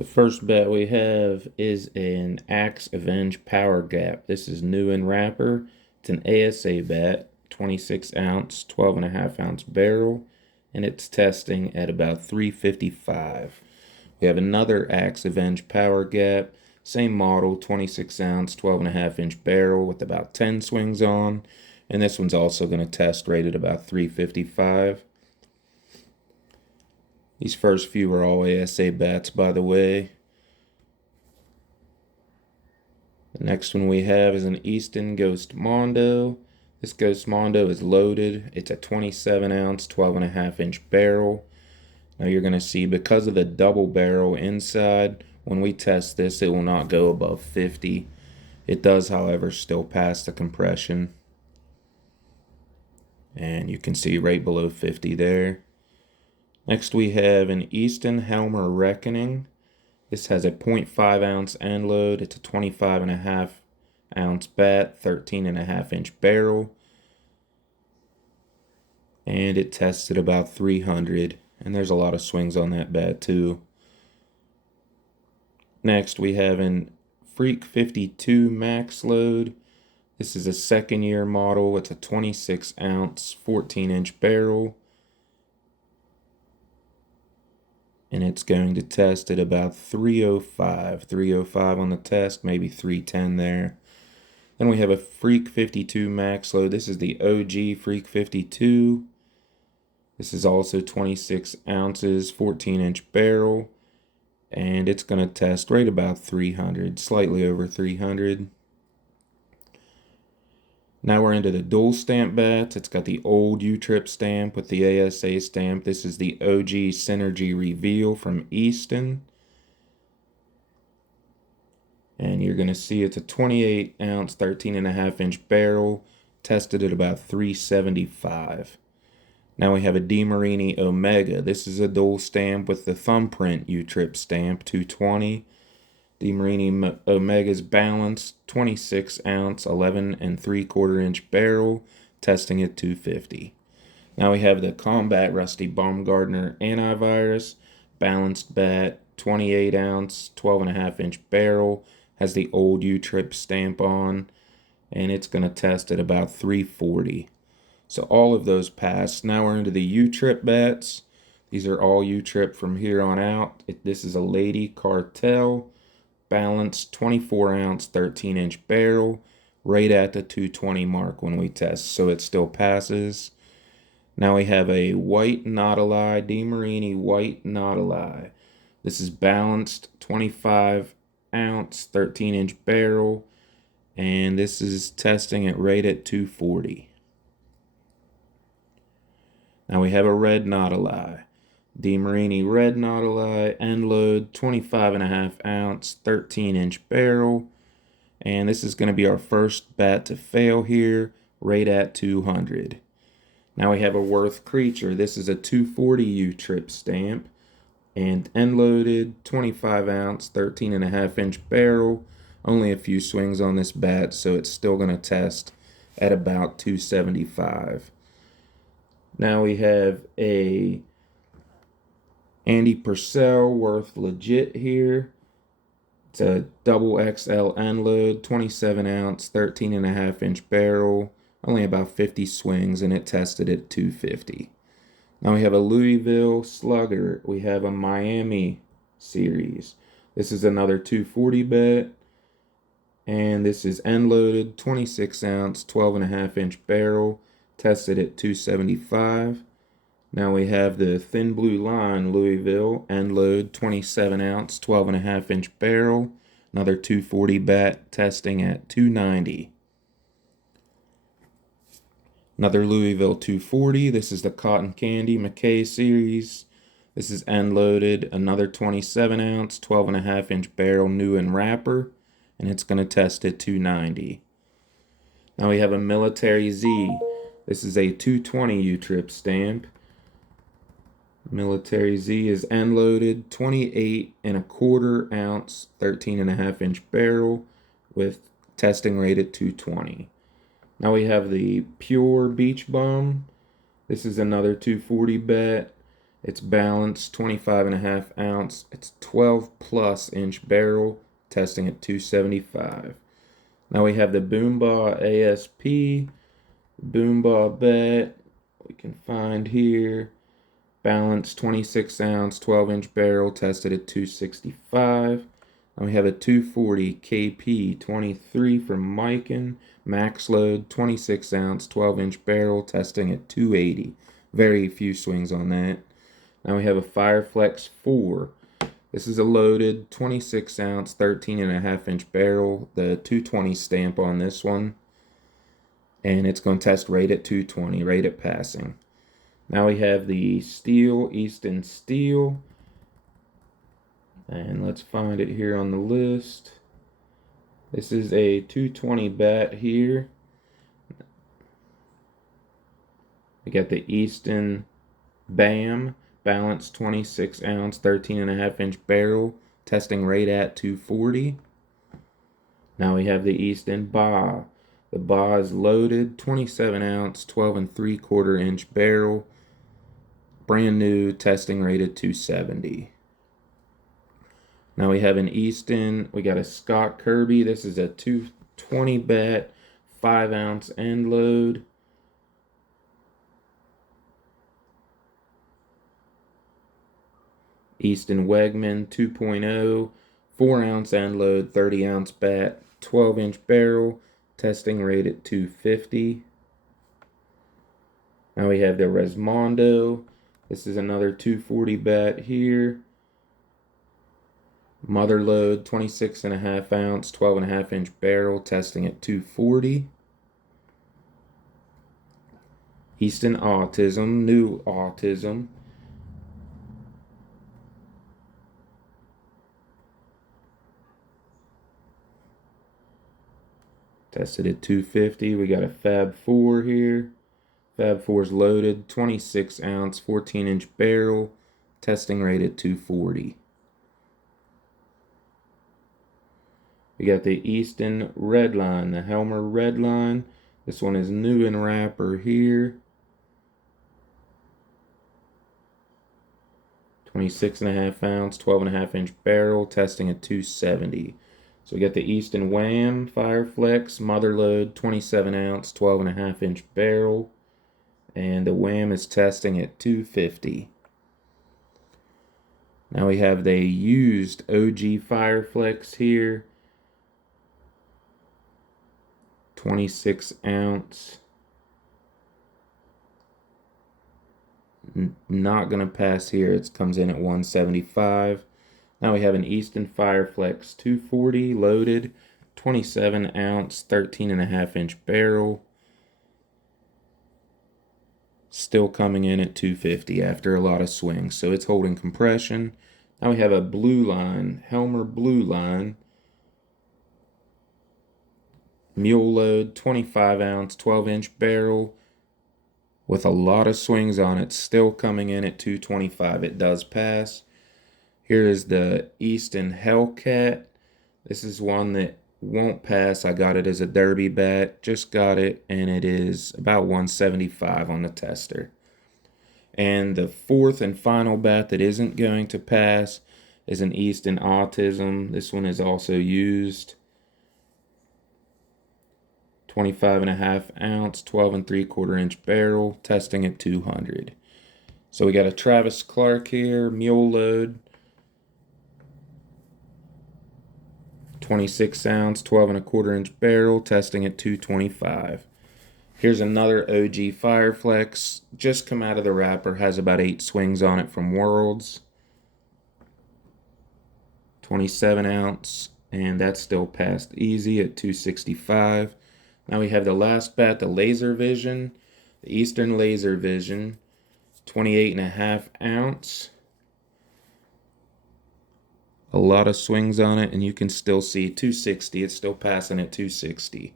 The first bet we have is an Axe Avenge Power Gap. This is new in wrapper. It's an ASA bet, 26 ounce, 12.5 ounce barrel, and it's testing at about 355. We have another Axe Avenge Power Gap, same model, 26 ounce, 12.5 inch barrel with about 10 swings on, and this one's also going to test right at about 355. These first few are all ASA bets, by the way. The next one we have is an Easton Ghost Mondo. This Ghost Mondo is loaded. It's a 27 ounce, 12.5 inch barrel. Now you're going to see, because of the double barrel inside, when we test this, it will not go above 50. It does, however, still pass the compression. And you can see right below 50 there. Next we have an Easton Helmer Reckoning. This has a 0.5 ounce end load. It's a 25.5 ounce bat, 13.5 inch barrel. And it tested about 300. And there's a lot of swings on that bat too. Next we have an Freak 52 max load. This is a second year model. It's a 26 ounce, 14 inch barrel. And it's going to test at about 305. 305 on the test, maybe 310 there. Then we have a Freak 52 max load. This is the OG Freak 52. This is also 26 ounces, 14 inch barrel. And it's going to test right about 300, slightly over 300. Now we're into the dual stamp bats. It's got the old U-Trip stamp with the ASA stamp. This is the OG Synergy Reveal from Easton. And you're going to see it's a 28 ounce, 13.5 inch barrel, tested at about 375. Now we have a DeMarini Omega. This is a dual stamp with the thumbprint U-Trip stamp, 220. DeMarini Omega's balanced, 26 ounce, 11.75 inch barrel, testing at 250. Now we have the Combat Rusty Baumgartner Antivirus, balanced bat, 28 ounce, 12.5 inch barrel, has the old U-Trip stamp on, and it's going to test at about 340. So all of those passed. Now we're into the U-Trip bats. These are all U-Trip from here on out. This is a Lady Cartel, balanced, 24 ounce, 13 inch barrel, right at the 220 mark when we test, so it still passes. Now we have a White Nautilus, DeMarini White Nautilus. This is balanced, 25 ounce, 13 inch barrel, and this is testing it right at 240. Now we have a Red Nautilus. DeMarini Red Nautilus, end load, 25.5 ounce, 13 inch barrel. And this is going to be our first bat to fail here, right at 200. Now we have a Worth Creature. This is a 240 U-Trip stamp. And end loaded, 25 ounce, 13.5 inch barrel. Only a few swings on this bat, so it's still going to test at about 275. Now we have a Andy Purcell Worth Legit here. It's a double XL end load, 27 ounce, 13.5 inch barrel, only about 50 swings, and it tested at 250. Now we have a Louisville Slugger. We have a Miami series. This is another 240 bet, and this is end loaded, 26 ounce, 12.5 inch barrel, tested at 275. Now we have the Thin Blue Line Louisville end load, 27 ounce, 12.5 inch barrel, another 240 bat, testing at 290. Another Louisville 240. This is the Cotton Candy McKay series. This is end loaded, another 27 ounce, 12.5 inch barrel, new in wrapper, and it's going to test at 290. Now we have a Military Z. This is a 220 U-Trip stamp. Military Z is end loaded, 28.25 ounce, 13.5 inch barrel with testing rate at 220. Now we have the Pure Beach Bum. This is another 240 bet. It's balanced, 25.5 ounce. It's 12 plus inch barrel, testing at 275. Now we have the Boomba ASP, Boomba Bet, we can find here. Balanced, 26 ounce, 12 inch barrel, tested at 265. And we have a 240 KP 23 from Miken, max load, 26 ounce, 12 inch barrel, testing at 280. Very few swings on that. Now we have a Fireflex 4. This is a loaded 26 ounce, 13.5 inch barrel, the 220 stamp on this one. And it's going to test right at 220, right at passing. Now we have the Steel, Easton Steel. And let's find it here on the list. This is a 220 bat here. We got the Easton Bam, balanced 26 ounce, 13.5 inch barrel, testing right at 240. Now we have the Easton Ba. The Ba is loaded, 27 ounce, 12 3/4 inch barrel, brand new, testing rate at 270. Now we have an Easton, we got a Scott Kirby. This is a 220 bat, 5 ounce end load. Easton Wegman 2.0, 4 ounce end load, 30 ounce bat, 12 inch barrel, testing rate at 250. Now we have the Resmondo. This is another 240 bat here. Mother load, 26.5 ounce, 12.5 inch barrel, testing at 240. Easton Autism, new Autism. Tested at 250. We got a Fab 4 here. Fab 4 is loaded, 26 ounce, 14 inch barrel, testing rate at 240. We got the Easton Redline, the Helmer Redline. This one is new in wrapper here. 26.5 ounce, 12.5 inch barrel, testing at 270. So we got the Easton Wham Fireflex, mother load, 27 ounce, 12.5 inch barrel. And the Wham is testing at 250. Now we have the used OG Fireflex here. 26 ounce. Not going to pass here. It comes in at 175. Now we have an Easton Fireflex 240 loaded, 27 ounce, 13.5 inch barrel. Still coming in at 250 after a lot of swings. So it's holding compression. Now we have a blue line, Helmer blue line. Mule load, 25 ounce, 12 inch barrel with a lot of swings on it. Still coming in at 225. It does pass. Here is the Easton Hellcat. This is one that won't pass. I got it as a derby bat. Just got it, and it is about 175 on the tester. And the fourth and final bat that isn't going to pass is an Easton Autism. This one is also used. 25.5 ounce, 12 3/4 inch barrel, testing at 200. So we got a Travis Clark here, mule load. 26 ounce, 12 1/4 inch barrel, testing at 225. Here's another OG Fireflex, just come out of the wrapper, has about 8 swings on it from Worlds. 27 ounce, and that's still passed easy at 265. Now we have the last bat, the Laser Vision, the Eastern Laser Vision, 28.5 ounce. A lot of swings on it, and you can still see 260. It's still passing at 260.